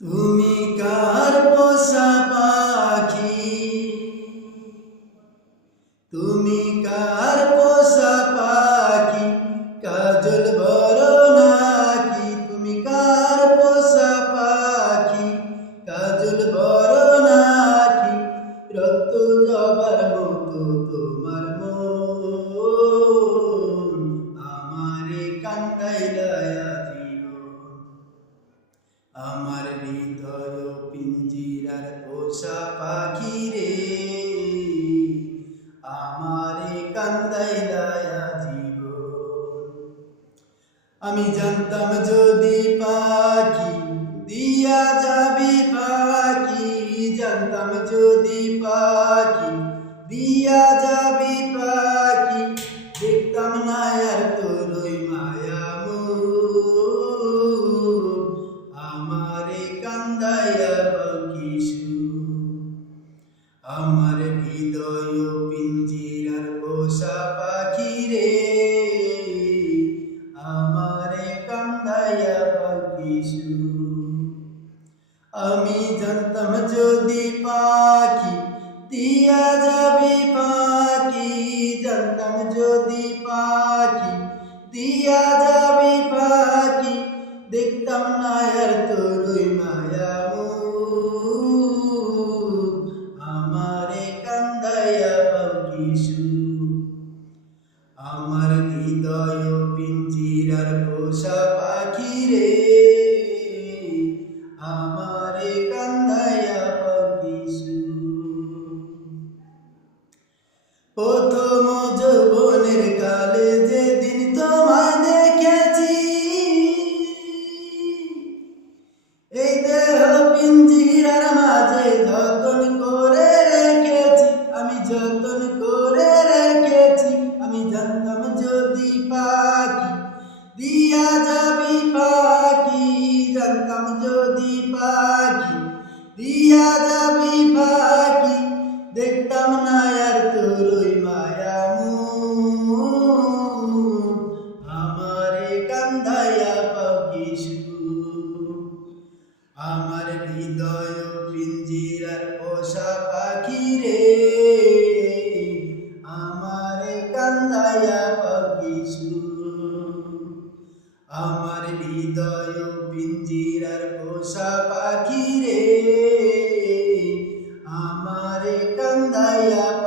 তুমি কার পোষা পাখি তুমি কার পোষা পাখি কাজল বড় হৃদয় পিঞ্জিরার পোষা পাখি রে আমারে কান্দাইলায়া জীবন। আমি জানতাম যদি পাখি দিয়া যাবি পাখি, জানতাম যদি পাখি দিয়া যাবি পাখি রে আমারে কান্দাইয়া পাখি আমি জানতাম যদি পাখি দিয়া যাবি পাখি, জানতাম যদি পাখি দিয়া যাবি পাখি, দেখতাম না প্রথম যৌবনের কালে যেদিন তোমায় দেখেছি এই দেহ পিঞ্জিরার মাঝে যতন করে রেখেছি আমি যতন দিয়া যাবি পাখি দেখতাম না আর তোরই মায়া আমারে কান্দাইয়া পাখি আমার হৃদয় পিঞ্জিরার পোষা পাখি রে। আমারে কান্দাইয়া পাখি আমার হৃদয় পিঞ্জিরার পোষা পাখি রে। আমারে কান্দাইয়া